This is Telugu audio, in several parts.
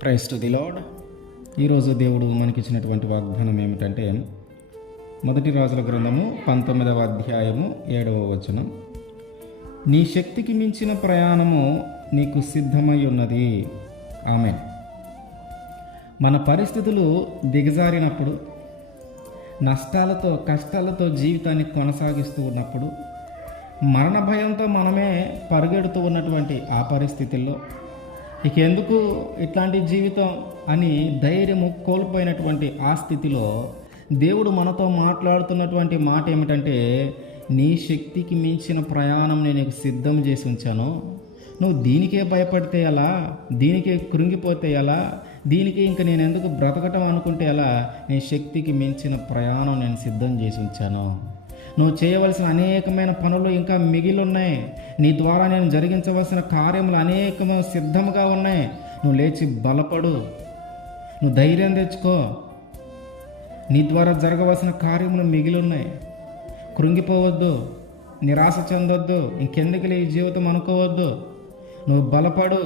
Praise to the lord. ఈరోజు దేవుడు మనకిచ్చినటువంటి వాగ్దానం ఏమిటంటే, మొదటి రాజుల గ్రంథము 19వ అధ్యాయము 7వ వచనం. నీ శక్తికి మించిన ప్రయాణము నీకు సిద్ధమై ఉన్నది. ఆమేన్. మన పరిస్థితులు దిగజారినప్పుడు, నష్టాలతో కష్టాలతో జీవితాన్ని కొనసాగిస్తూ ఉన్నప్పుడు, మరణ భయంతో మనమే పరుగెడుతూ ఉన్నటువంటి ఆ పరిస్థితుల్లో ఇక ఎందుకు ఇట్లాంటి జీవితం అని ధైర్యము కోల్పోయినటువంటి ఆ స్థితిలో దేవుడు మనతో మాట్లాడుతున్నటువంటి మాట ఏమిటంటే, నీ శక్తికి మించిన ప్రయాణం నేను నీకు సిద్ధం చేసి ఉంచాను. నువ్వు దీనికే భయపడితే ఎలా, దీనికే కృంగిపోతే ఎలా, దీనికి ఇంక నేను ఎందుకు బ్రతకటం అనుకుంటే ఎలా? నీ శక్తికి మించిన ప్రయాణం నేను సిద్ధం చేసి ఉంచాను. నువ్వు చేయవలసిన అనేకమైన పనులు ఇంకా మిగిలి ఉన్నాయి. నీ ద్వారా నేను జరిగించవలసిన కార్యములు అనేకము సిద్ధముగా ఉన్నాయి. నువ్వు లేచి బలపడు, నువ్వు ధైర్యం తెచ్చుకో. నీ ద్వారా జరగవలసిన కార్యములు మిగిలి ఉన్నాయి. కృంగిపోవద్దు, నిరాశ చెందొద్దు, ఇంకెందుకు ఈ జీవితం అనుకోవద్దు. నువ్వు బలపడు.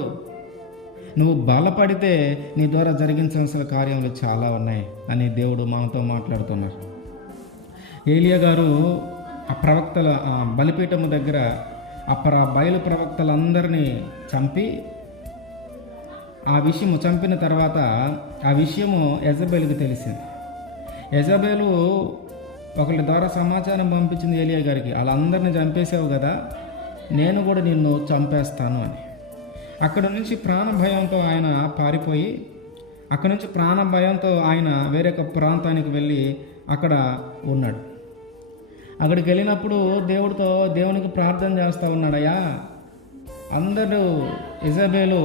నువ్వు బలపడితే నీ ద్వారా జరిగించవలసిన కార్యములు చాలా ఉన్నాయి అని దేవుడు మనతో మాట్లాడుతున్నారు. ఏలియా గారు ఆ ప్రవక్తల బలిపీఠము దగ్గర బయలు ప్రవక్తలందరినీ చంపి ఆ విషయము చంపిన తర్వాత ఆ విషయము యెజబెలుకు తెలిసింది. యెజబెలు ఒకరి ద్వారా సమాచారం పంపించింది ఏలియా గారికి, వాళ్ళందరినీ చంపేసావు కదా, నేను కూడా నిన్ను చంపేస్తాను అని. అక్కడ నుంచి ప్రాణ భయంతో ఆయన పారిపోయి, అక్కడ నుంచి ప్రాణ భయంతో ఆయన వేరొక ప్రాంతానికి వెళ్ళి అక్కడ ఉన్నాడు. అక్కడికి వెళ్ళినప్పుడు దేవునికి ప్రార్థన చేస్తూ ఉన్నాడయ్యా, అందరూ యెజబెలు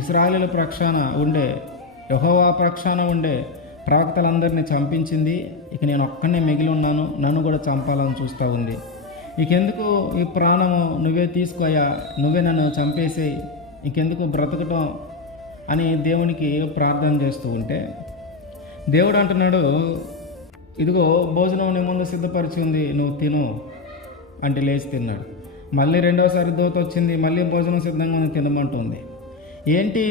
ఇశ్రాయేలు పక్షాన ఉండే, యెహోవా పక్షాన ఉండే ప్రవక్తలందరినీ చంపించింది. ఇక నేను ఒక్కనే మిగిలి ఉన్నాను, నన్ను కూడా చంపాలని చూస్తూ ఉంది. ఇకెందుకు ఈ ప్రాణము, నువ్వే తీసుకోయా, నువ్వే నన్ను చంపేసేయి, ఇంకెందుకు బ్రతకటం అని దేవునికి ప్రార్థన చేస్తూ ఉంటే దేవుడు అంటున్నాడు, ఇదిగో భోజనం నీ ముందు సిద్ధపరిచి ఉంది, నువ్వు తిను అంటే లేచి తిన్నాడు. మళ్ళీ రెండోసారి దూత వచ్చింది, మళ్ళీ భోజనం సిద్ధంగా ఉంది, తినమంటుంది. ఏంటి,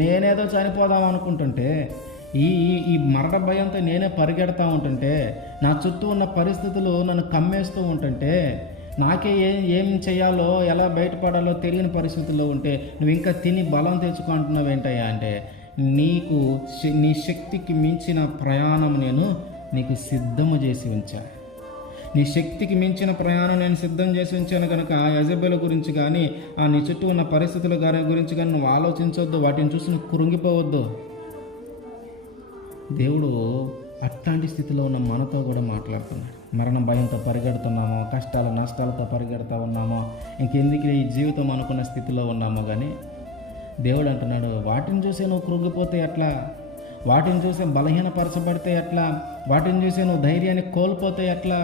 నేనేదో చనిపోదాం అనుకుంటుంటే, ఈ మరణ భయంతో నేనే పరిగెడతా ఉంటుంటే, నా చుట్టూ ఉన్న పరిస్థితులు నన్ను కమ్మేస్తూ ఉంటుంటే, నాకే ఏం చేయాలో ఎలా బయటపడాలో తెలియని పరిస్థితుల్లో ఉంటే నువ్వు ఇంకా తిని బలం తెచ్చుకుంటున్నావు ఏంటయ్యా అంటే, నీ శక్తికి మించిన ప్రయాణం నేను నీకు సిద్ధము చేసి ఉంచాను. నీ శక్తికి మించిన ప్రయాణం నేను సిద్ధం చేసి ఉంచాను కనుక యెజబెలు గురించి కానీ నీ చుట్టూ ఉన్న పరిస్థితుల గురించి కానీ నువ్వు ఆలోచించవద్దు, వాటిని చూసి నువ్వు కృంగిపోవద్దు. దేవుడు అట్లాంటి స్థితిలో ఉన్న మనతో కూడా మాట్లాడుతున్నాడు. మరణ భయంతో పరిగెడుతున్నామో, కష్టాల నష్టాలతో పరిగెడుతూ ఉన్నామో, ఇంకెందుకు ఈ జీవితం అనుకున్న స్థితిలో ఉన్నామో కానీ దేవుడు అంటున్నాడు, వాటిని చూసి నువ్వు కృంగిపోతే ఎట్లా, వాటిని చూసి బలహీనపరచబడితే ఎట్లా, వాటిని చూసి నువ్వు ధైర్యాన్ని కోల్పోతే ఎట్లా?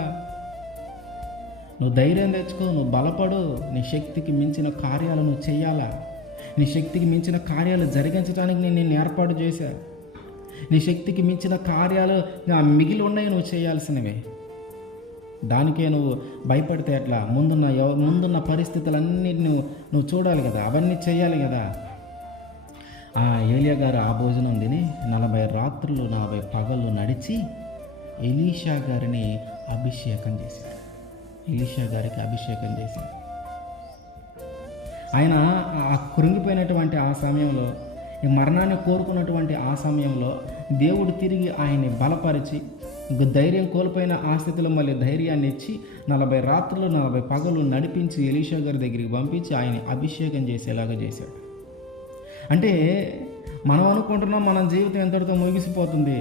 నువ్వు ధైర్యం తెచ్చుకో, నువ్వు బలపడు. నీ శక్తికి మించిన కార్యాలు నువ్వు చేయాలా. నీ శక్తికి మించిన కార్యాలు జరిగించడానికి నేను నిన్ను ఏర్పాటు చేశా. నీ శక్తికి మించిన కార్యాలు మిగిలి ఉన్నాయి నువ్వు చేయాల్సినవి. దానికే నువ్వు భయపడితే ఎట్లా? ముందున్న పరిస్థితులన్నీ నువ్వు చూడాలి కదా, అవన్నీ చేయాలి కదా. ఏలియా గారు ఆ భోజనం తిని 40 రాత్రులు 40 పగళ్ళు నడిచి ఎలీషా గారిని అభిషేకం చేశాడు. ఎలీషా గారికి అభిషేకం చేశాడు. ఆయన ఆ కృంగిపోయినటువంటి ఆ సమయంలో, ఈ మరణాన్ని కోరుకున్నటువంటి ఆ సమయంలో దేవుడు తిరిగి ఆయన్ని బలపరిచి, ధైర్యం కోల్పోయిన ఆ స్థితిలో మళ్ళీ ధైర్యాన్ని ఇచ్చి 40 రాత్రులు 40 పగలు నడిపించి ఎలీషా గారి దగ్గరికి పంపించి ఆయన్ని అభిషేకం చేసేలాగా చేశాడు. అంటే మనం అనుకుంటున్నాం మన జీవితం ఎంతటితో ముగిసిపోతుంది,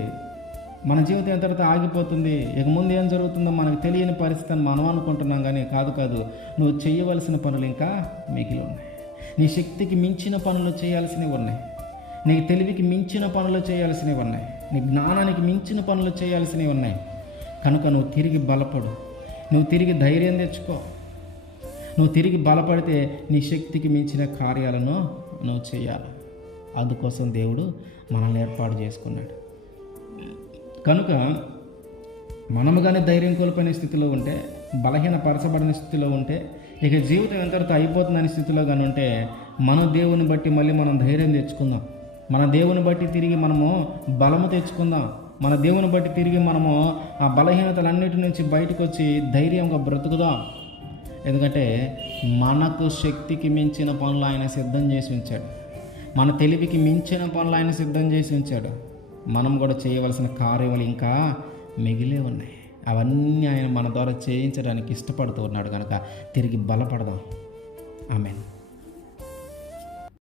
మన జీవితం ఎంతటితో ఆగిపోతుంది, ఇక ముందు ఏం జరుగుతుందో మనకు తెలియని పరిస్థితి అని మనం అనుకుంటున్నాం. కానీ కాదు, నువ్వు చేయవలసిన పనులు ఇంకా మిగిలి ఉన్నాయి. నీ శక్తికి మించిన పనులు చేయాల్సినవి ఉన్నాయి. నీ తెలివికి మించిన పనులు చేయాల్సినవి ఉన్నాయి. నీ జ్ఞానానికి మించిన పనులు చేయాల్సినవి ఉన్నాయి. కనుక నువ్వు తిరిగి బలపడు, నువ్వు తిరిగి ధైర్యం తెచ్చుకో. నువ్వు తిరిగి బలపడితే నీ శక్తికి మించిన కార్యాలను నువ్వు చేయాలి. అందుకోసం దేవుడు మనల్ని ఏర్పాటు చేసుకున్నాడు. కనుక మనము కానీ ధైర్యం కోల్పోయిన స్థితిలో ఉంటే, బలహీనపరచబడిన స్థితిలో ఉంటే, ఇక జీవితం ఎంతటితో అయిపోతుందనే స్థితిలో కానీ ఉంటే, మన దేవుని బట్టి మళ్ళీ మనం ధైర్యం తెచ్చుకుందాం. మన దేవుని బట్టి తిరిగి మనము బలము తెచ్చుకుందాం. మన దేవుని బట్టి తిరిగి మనము ఆ బలహీనతలన్నిటి నుంచి బయటకు వచ్చి ధైర్యంగా బ్రతుకుదాం. ఎందుకంటే మనకు శక్తికి మించిన పనులు ఆయన సిద్ధం చేసి ఉంచాడు. మన తెలివికి మించిన పనులు ఆయన సిద్ధం చేసి ఉంచాడు. మనం కూడా చేయవలసిన కార్యములు ఇంకా మిగిలే ఉన్నాయి. అవన్నీ ఆయన మన ద్వారా చేయించడానికి ఇష్టపడుతూ ఉన్నాడు కనుక తిరిగి బలపడదాం. ఆమేన్.